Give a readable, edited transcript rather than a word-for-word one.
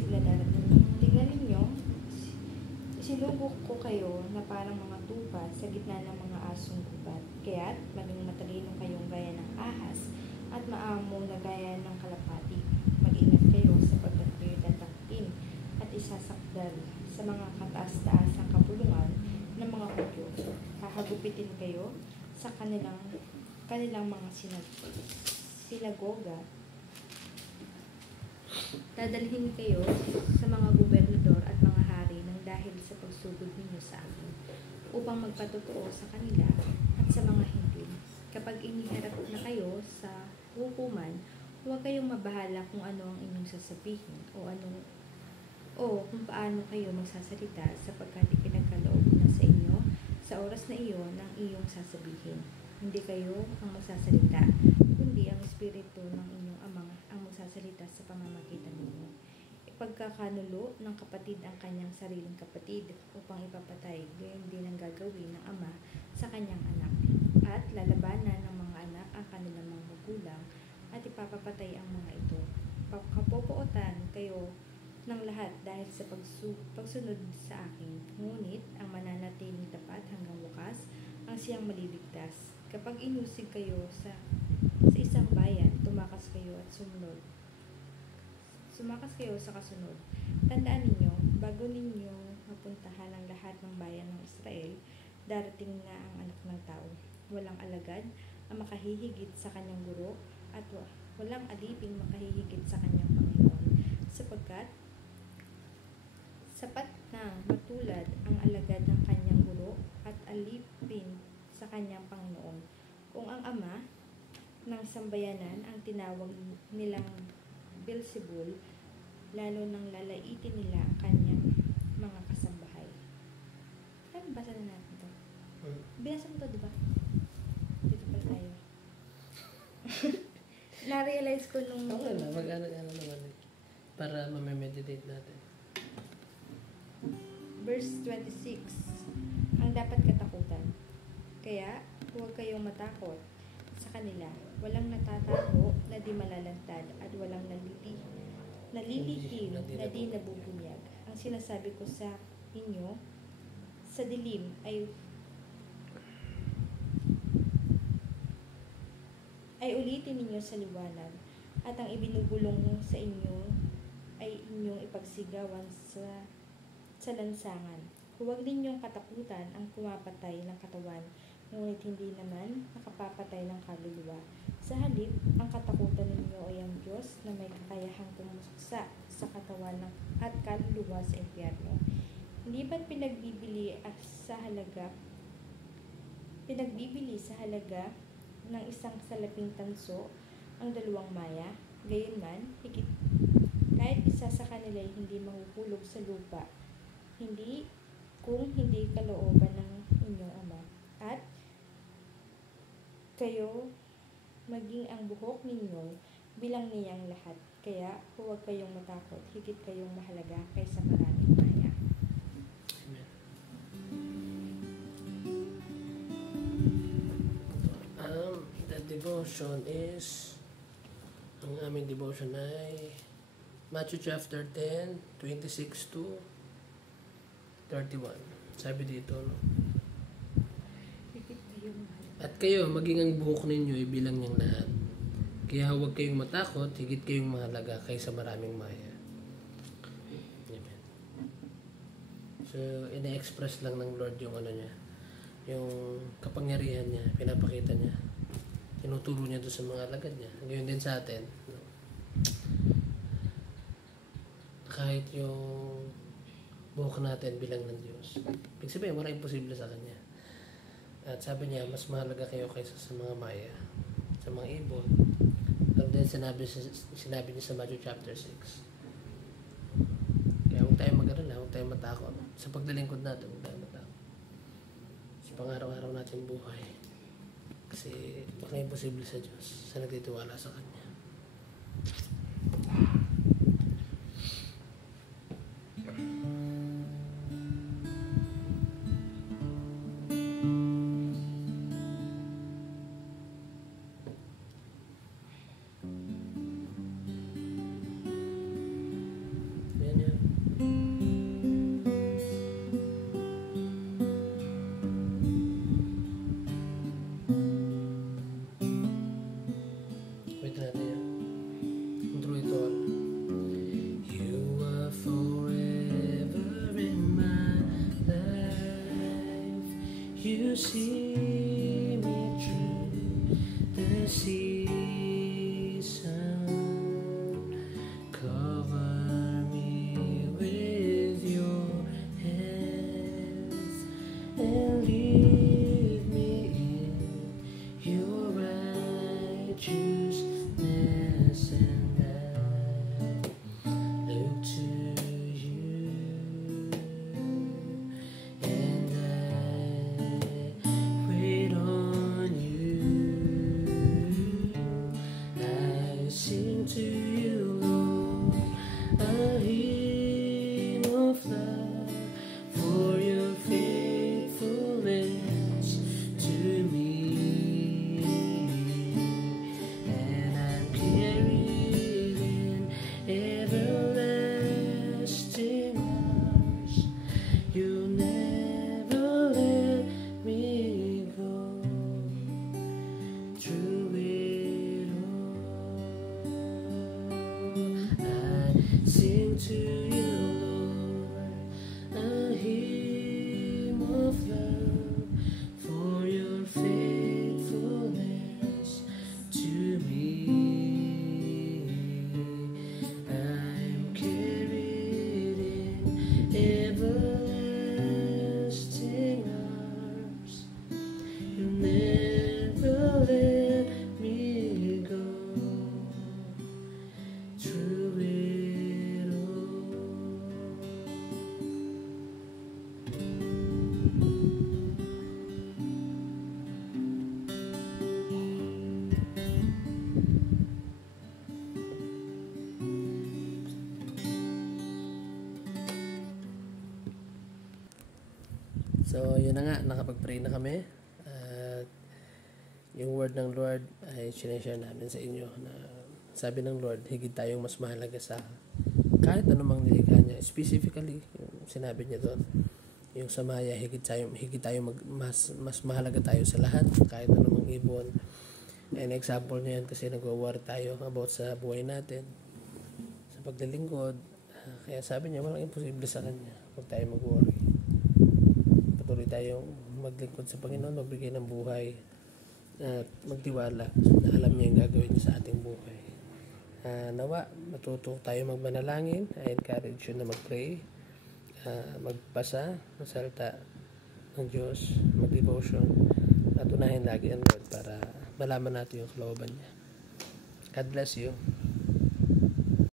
sigla darating. Tingnan ninyo, sinubok ko kayo na parang mga tupa sa gitna ng mga asong gubat. Kaya't maging matalino kayong gaya ng ahas at maamo na gaya ng kalapati. Mag-ingat kayo sapagkat kayo tataktin at isasakdal sa mga kataas-taasang kapulungan ng mga hudyo. Hahagupitin kayo sa kanilang mga sinagoga. Dadalhin kayo sa mga gobernador at mga hari ng dahil sa pagsugod ninyo sa akin, upang magpatotoo sa kanila at sa mga hindi. Kapag iniharap na kayo sa hukuman, huwag kayong mabahala kung ano ang inyong sasabihin o kung paano kayo magsasalita, sapagkat ipinagkaloob na sa inyo sa oras na iyon ng iyong sasabihin. Hindi kayo ang magsasalita, kundi ang Espiritu ng inyong Ama ang magsasalita sa pamamagitan ninyo. Ipagkakanulo ng kapatid ang kanyang sariling kapatid upang ipapatay, gayon din ang gagawin ng ama sa kanyang anak. At lalabanan ng mga anak ang kanilang mga magulang at ipapapatay ang mga ito. Kapopuotan kayo ng lahat dahil sa pagsunod sa akin. Ngunit ang mananatiling tapat hanggang wakas ang siyang maliligtas. Kapag inusig kayo sa isang bayan, tumakas kayo sa kasunod. Tandaan ninyo, bago ninyo mapuntahan ang lahat ng bayan ng Israel, darating na ang anak ng tao. Walang alagad ang makahihigit sa kanyang guro at walang aliping makahihigit sa kanyang Panginoon, sapagkat sapat na matulad ang alagad ng kanyang guro at alipin sa kanyang Panginoon. Kung ang ama ng sambayanan ang tinawag nilang Beelzebul, lalo nang lalaitin nila ang kanyang mga kasambahay. Basa na natin ito. Binasa mo ito, di ba? Dito pala tayo. Na-realize ko nung... Okay na, mag-ano naman eh. Para mamemeditate natin. Verse 26. Ang dapat katakutan. Kaya, huwag kayong matakot sa kanila. Walang natatago na di malalantad at walang nalilihim na di nabubunyag. Ang sinasabi ko sa inyo, sa dilim ay ulitin ninyo sa liwanag, at ang ibinubulong sa inyo ay inyong ipagsigawan sa lansangan. Huwag ninyong katakutan ang pumapatay ng katawan, ngunit hindi naman nakapapatay ng kaluluwa. Sa halip, ang katakutan ninyo ay ang Diyos na may kakayahang tumusaksa sa katawan at kaluluwa sa impyerno. Hindi ba't pinagbibili sa halaga ng isang salaping tanso ang dalawang maya? Gayunman, kahit isa sa kanila ay hindi mahuhulog sa lupa, kung hindi kalooban ng inyong Ama. At kayo, maging ang buhok ninyo bilang niyang lahat. Kaya huwag kayong matakot, higit kayong mahalaga kaysa maraming maya. Amen. The devotion is, ang aming devotion ay Matthew chapter 10, 26 to 31. Sabi dito, no? At kayo, maging ang buhok ninyo ay bilang niyang lahat. Kaya huwag kayong matakot, higit kayong mahalaga kaysa maraming maya. Amen. So, ina-express lang ng Lord yung ano niya, yung kapangyarihan niya, pinapakita niya. Tinuturo niya doon sa mga alagad niya. Ngayon din sa atin, no? Kahit yung buhok natin bilang ng Diyos. Ibig sabihin, wala imposible sa Kanya. At sabi niya, mas mahalaga kayo kaysa sa mga maya, sa mga ibon. Pero din sinabi niya sa Matthew chapter 6. Kaya huwag tayong mag-alala, huwag tayong matakot. Sa paglilingkod natin, huwag tayong matakot. Sa pang-araw-araw natin buhay. Kasi wala imposible sa Diyos sa nagtitiwala sa Kanya. You see me through the season. Cover me with your hands and lead me in your righteousness, and I look to you, and I wait on you. I sing to you, Lord, a hymn of love for your faithfulness to me, and I'm carried in everlasting arms. You never let me go through it all. I sing to you, Lord, a hymn of love for your faithfulness to me. I'm carried in everlasting arms. You never let me go through it all. So, yun na nga, nakapag-pray na kami. At yung word ng Lord ay sinashare namin sa inyo na sabi ng Lord, higit tayong mas mahalaga sa kahit anumang nilikha niya. Specifically, yung sinabi niya doon, yung sa Maya, higit tayo mas mahalaga tayo sa lahat, kahit anumang ibon. And example niya yan kasi nag-worry tayo about sa buhay natin, sa paglilingkod. Kaya sabi niya, walang imposible sa Kanya huwag tayo mag-worry. Patuloy tayong maglingkod sa Panginoon, magbigay ng buhay at magtiwala na alam niya yung gagawin niya sa ating buhay. Nawa, matuto tayo magmanalangin. I encourage you na mag-pray, magbasa ng salita ng Diyos, mag-devotion, at unahin lagi ang Lord para malaman natin yung kalooban niya. God bless you.